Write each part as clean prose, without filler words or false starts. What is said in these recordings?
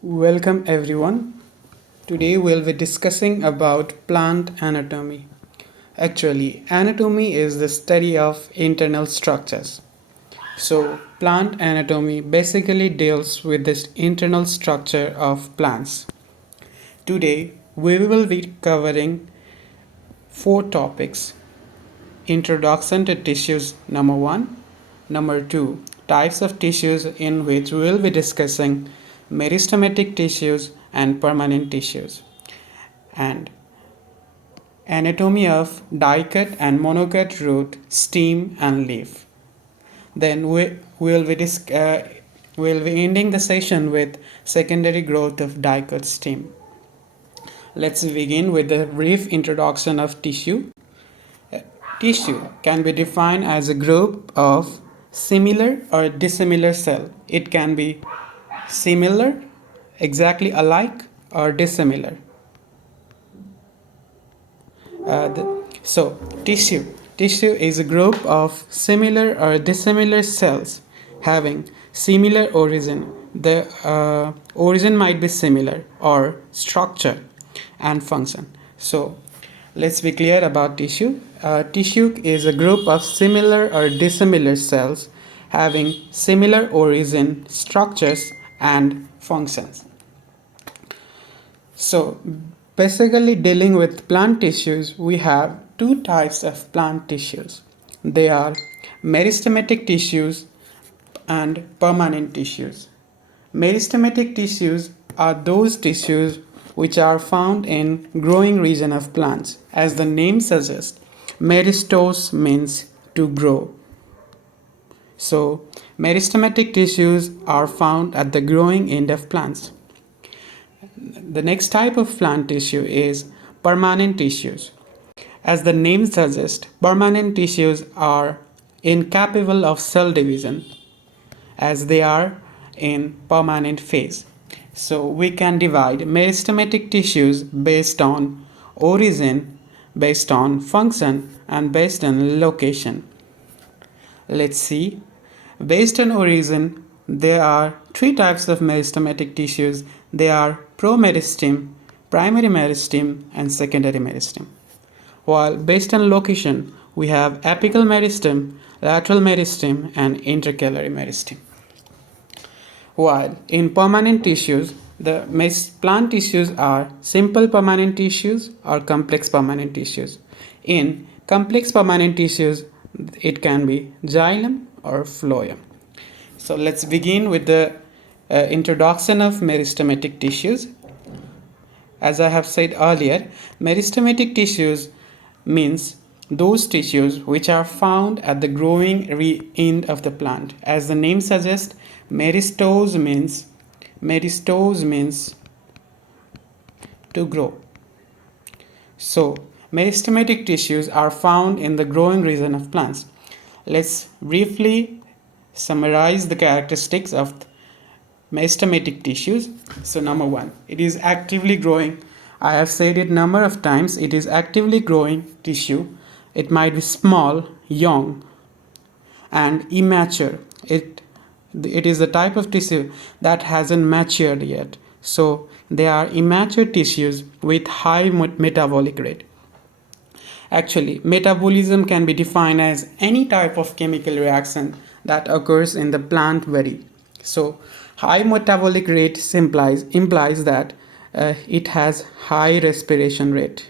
Welcome everyone. Today we'll be discussing about plant anatomy. Actually, anatomy is the study of internal structures. So, plant anatomy basically deals with this internal structure of plants. Today we will be covering four topics. Introduction to tissues number 1, number 2, types of tissues in which we will be discussing meristematic tissues and permanent tissues, and anatomy of dicot and monocot root, stem and leaf. Then we'll be ending the session with secondary growth of dicot stem. Let's begin with the brief introduction of tissue. Tissue can be defined as a group of similar or dissimilar cell. It can be similar, exactly alike, or dissimilar. Tissue is a group of similar or dissimilar cells having similar origin. The origin might be similar or structure and function. So let's be clear about tissue. Tissue is a group of similar or dissimilar cells having similar origin, structures, and functions. So basically, dealing with plant tissues, we have two types of plant tissues. They are meristematic tissues and permanent tissues. Meristematic tissues are those tissues which are found in growing region of plants. As the name suggests, meristos means to grow. So meristematic tissues are found at the growing end of plants. The next type of plant tissue is permanent tissues. As the name suggests, permanent tissues are incapable of cell division as they are in permanent phase. So we can divide meristematic tissues based on origin, based on function, and based on location. Let's see. Based on origin, there are three types of meristematic tissues. They are promeristem, primary meristem, and secondary meristem. While based on location, we have apical meristem, lateral meristem, and intercalary meristem. While in permanent tissues, the plant tissues are simple permanent tissues or complex permanent tissues. In complex permanent tissues, it can be xylem or phloem. So let's begin with the introduction of meristematic tissues. As I have said earlier, meristematic tissues means those tissues which are found at the growing end of the plant. As the name suggests, meristos means to grow. So meristematic tissues are found in the growing region of plants. Let's briefly summarize the characteristics of meristematic tissues. So number 1, it is actively growing. I have said it number of times, it is actively growing tissue. It might be small, young, and immature. It is the type of tissue that hasn't matured yet. So they are immature tissues with high metabolic rate. Actually, metabolism can be defined as any type of chemical reaction that occurs in the plant body. So high metabolic rate implies that it has high respiration rate.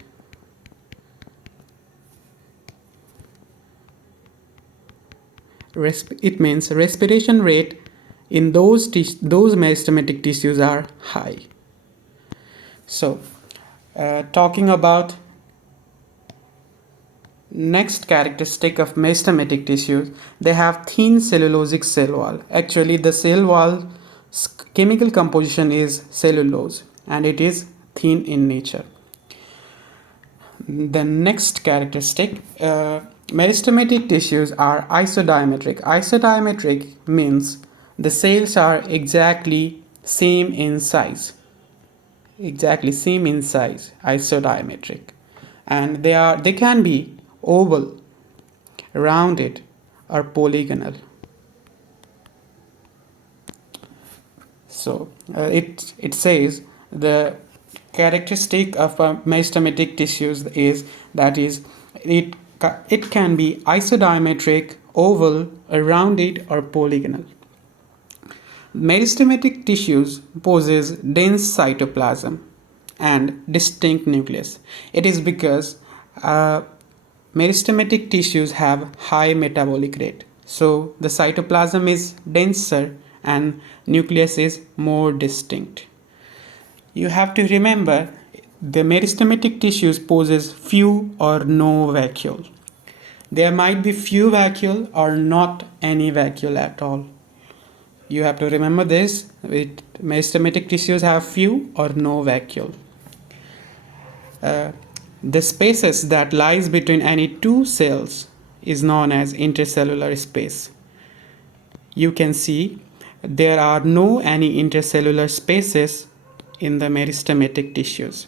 It means respiration rate in those meristematic tissues are high. So talking about next characteristic of meristematic tissues, they have thin cellulosic cell wall. Actually, the cell wall chemical composition is cellulose and it is thin in nature. The next characteristic, meristematic tissues are isodiametric. Isodiametric means the cells are exactly same in size. Isodiametric, and they can be oval, rounded, or polygonal. So it says the characteristic of meristematic tissues is it it can be isodiametric, oval, rounded, or polygonal. Meristematic tissues possess dense cytoplasm and distinct nucleus. It is because uh, meristematic tissues have high metabolic rate. So the cytoplasm is denser and nucleus is more distinct. You have to remember the meristematic tissues possess few or no vacuole. There might be few vacuole or not any vacuole at all. You have to remember this. Meristematic tissues have few or no vacuole. The spaces that lies between any two cells is known as intercellular space. You can see there are no any intercellular spaces in the meristematic tissues.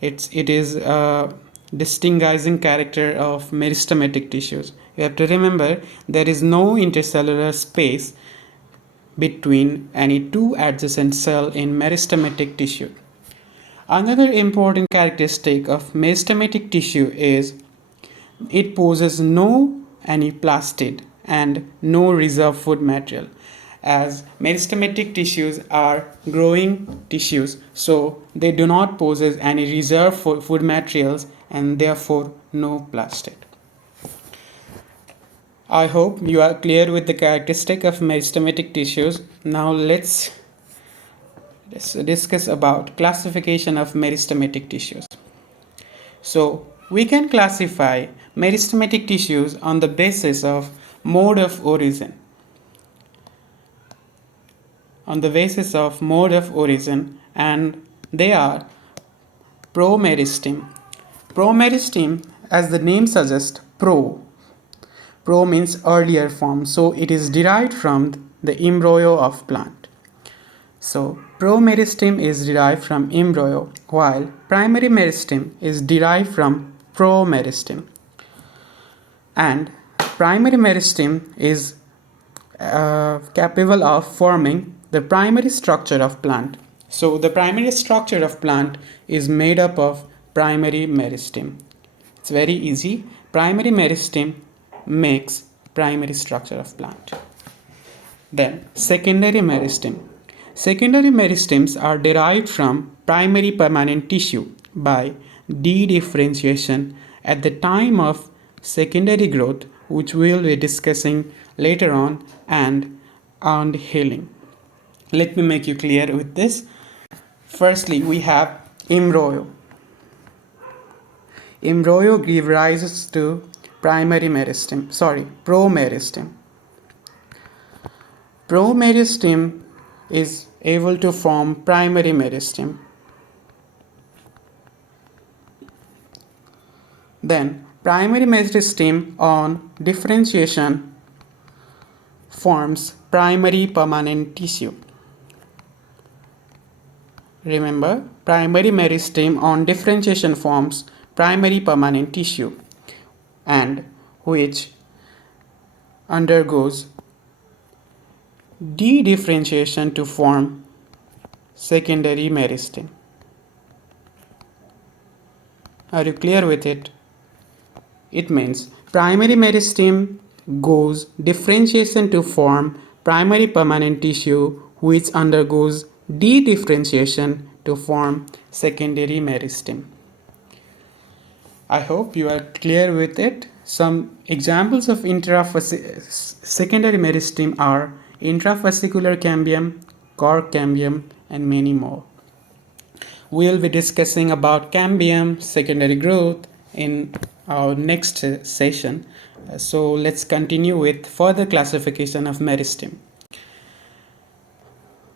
It is a distinguishing character of meristematic tissues. You have to remember there is no intercellular space between any two adjacent cells in meristematic tissue. Another important characteristic of meristematic tissue is it possesses no any plastid and no reserve food material, as meristematic tissues are growing tissues, so they do not possess any reserve food materials and therefore no plastid. I hope you are clear with the characteristic of meristematic tissues. Now let's discuss about classification of meristematic tissues. So we can classify meristematic tissues on the basis of mode of origin. And they are promeristem. Promeristem, as the name suggests, pro means earlier form, so it is derived from the embryo of plant. So promeristem is derived from embryo, while primary meristem is derived from promeristem. And primary meristem is capable of forming the primary structure of plant. So the primary structure of plant is made up of primary meristem. It's very easy. Primary meristem makes primary structure of plant. Then secondary meristem. Secondary meristems are derived from primary permanent tissue by dedifferentiation at the time of secondary growth, which we will be discussing later on, and healing. Let me make you clear with this. Firstly, we have embryo. Embryo gives rise to promeristem. Promeristem is able to form primary meristem. Then primary meristem on differentiation forms primary permanent tissue. Remember, primary meristem on differentiation forms primary permanent tissue, and which undergoes dedifferentiation to form secondary meristem. Are you clear with it? It means primary meristem goes differentiation to form primary permanent tissue, which undergoes dedifferentiation to form secondary meristem. I hope you are clear with it. Some examples of secondary meristem are intravascular cambium, cork cambium, and many more. We'll be discussing about cambium, secondary growth in our next session. So let's continue with further classification of meristem.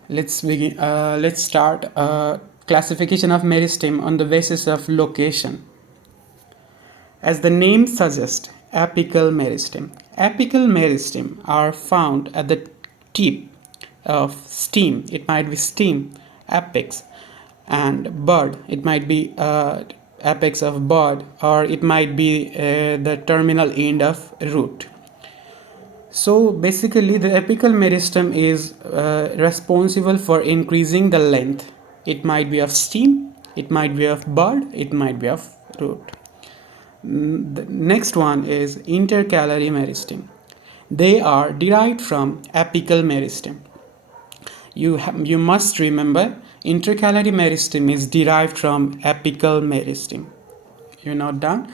Let's begin. Let's start classification of meristem on the basis of location. As the name suggests, apical meristem. Apical meristem are found at the tip of stem. It might be stem, apex, and bud. It might be apex of bud, or it might be the terminal end of root. So basically the apical meristem is responsible for increasing the length. It might be of stem, it might be of bud, it might be of root. The next one is intercalary meristem. They are derived from apical meristem. You must remember intercalary meristem is derived from apical meristem. You note down.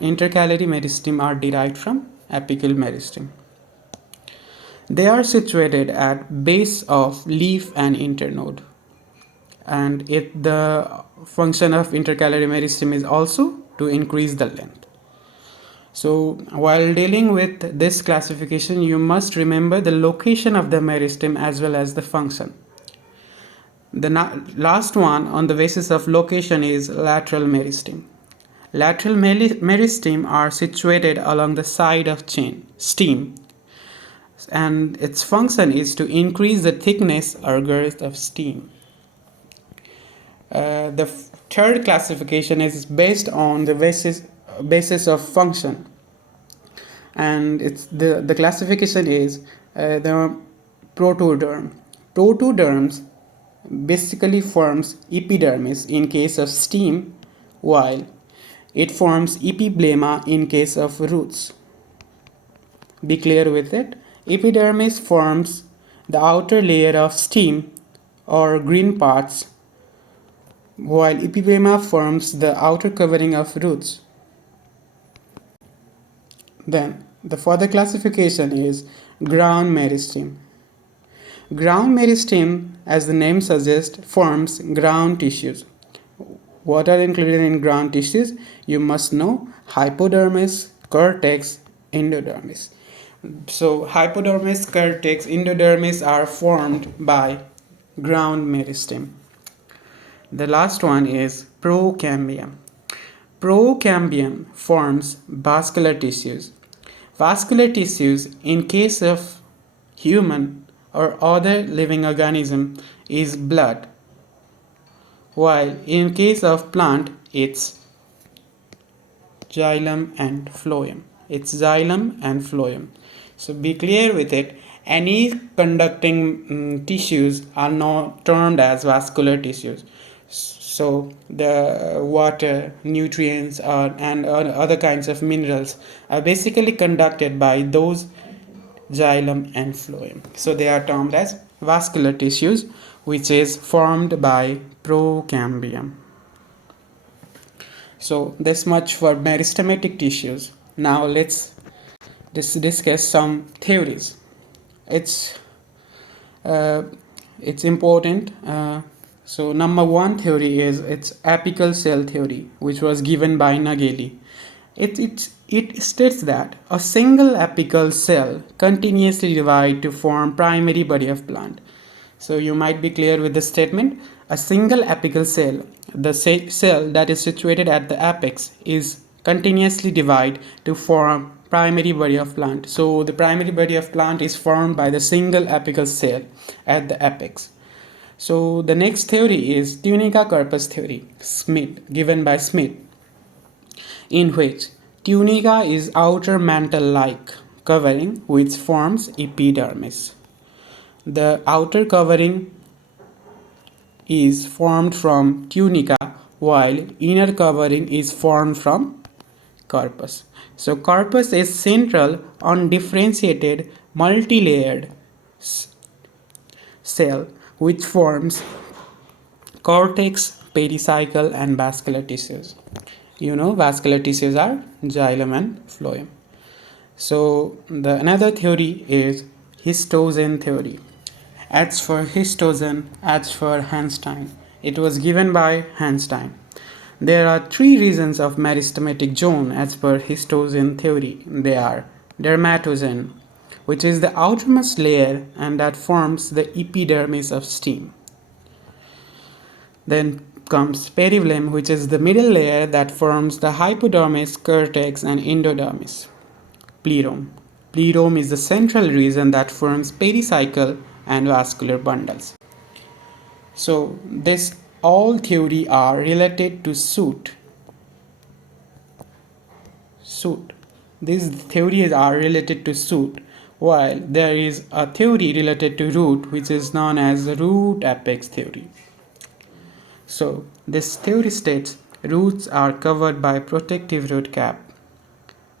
Intercalary meristem are derived from apical meristem. They are situated at base of leaf and internode, and the function of intercalary meristem is also to increase the length. So while dealing with this classification, you must remember the location of the meristem as well as the function. The last one on the basis of location is lateral meristem. Lateral meristem are situated along the side of stem, and its function is to increase the thickness or girth of stem. The third classification is based on the basis of function, and the classification is the protoderm. Protoderms basically forms epidermis in case of stem, while it forms epiblema in case of roots. Be clear with it. Epidermis forms the outer layer of stem or green parts, while epiblema forms the outer covering of roots. Then the further classification is ground meristem. Ground meristem, as the name suggests, forms ground tissues. What are included in ground tissues? You must know hypodermis, cortex, endodermis. So hypodermis, cortex, endodermis are formed by ground meristem. The last one is procambium. Procambium forms vascular tissues. Vascular tissues in case of human or other living organism is blood, while in case of plant it's xylem and phloem. So be clear with it. Any conducting tissues are not termed as vascular tissues. So the water, nutrients, and other kinds of minerals are basically conducted by those xylem and phloem. So they are termed as vascular tissues, which is formed by procambium. So this much for meristematic tissues. Now let's discuss some theories. It's important. So number one theory is its apical cell theory, which was given by Nageli. It states that a single apical cell continuously divides to form primary body of plant. So you might be clear with the statement. A single apical cell, the cell that is situated at the apex, is continuously divided to form primary body of plant. So the primary body of plant is formed by the single apical cell at the apex. So the next theory is tunica corpus theory, given by Smith, in which tunica is outer mantle-like covering which forms epidermis. The outer covering is formed from tunica, while inner covering is formed from corpus. So corpus is central undifferentiated multi-layered cell which forms cortex, pericycle, and vascular tissues. You know, vascular tissues are xylem and phloem. So the another theory is histogen theory. As for histogen, as for Hanstein, it was given by Hanstein. There are three regions of meristematic zone as per histogen theory. They are dermatogen, which is the outermost layer and that forms the epidermis of stem. Then comes periphloem, which is the middle layer that forms the hypodermis, cortex, and endodermis. Plerome. Plerome is the central region that forms pericycle and vascular bundles. So this all theory are related to soot. These theories are related to soot, while there is a theory related to root which is known as the root apex theory. So this theory states roots are covered by protective root cap,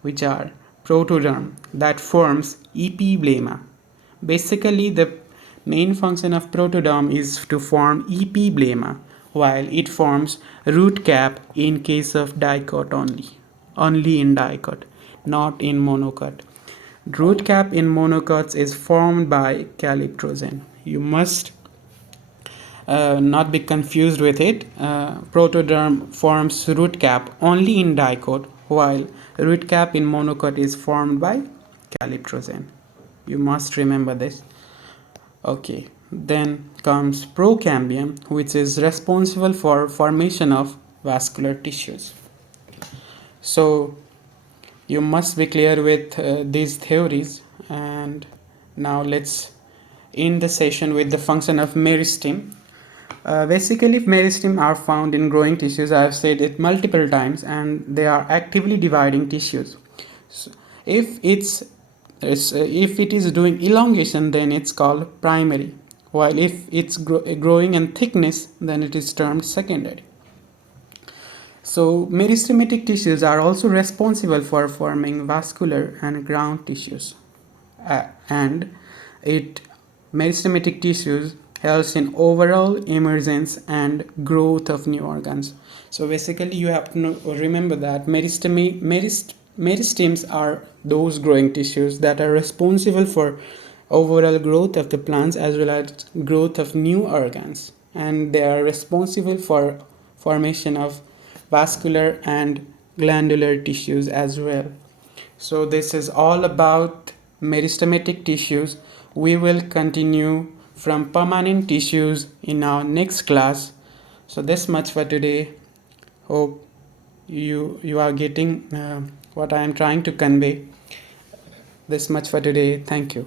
which are protoderm that forms epiblema. Basically, the main function of protoderm is to form epiblema, while it forms root cap in case of dicot only in dicot, not in monocot. Root cap in monocots is formed by calyptrogen. You must not be confused with it. Protoderm forms root cap only in dicot, while root cap in monocot is formed by calyptrogen. You must remember this. Okay, then comes procambium, which is responsible for formation of vascular tissues. So you must be clear with these theories, and now let's end the session with the function of meristem. Basically, meristem are found in growing tissues. I have said it multiple times, and they are actively dividing tissues. So if it is doing elongation, then it's called primary, while if it's growing in thickness, then it is termed secondary. So meristematic tissues are also responsible for forming vascular and ground tissues, and meristematic tissues helps in overall emergence and growth of new organs. So basically, you have to remember that meristems are those growing tissues that are responsible for overall growth of the plants as well as growth of new organs, and they are responsible for formation of vascular and glandular tissues as well. So this is all about meristematic tissues. We will continue from permanent tissues in our next class. So this much for today. Hope you are getting what I am trying to convey. This much for today. Thank you.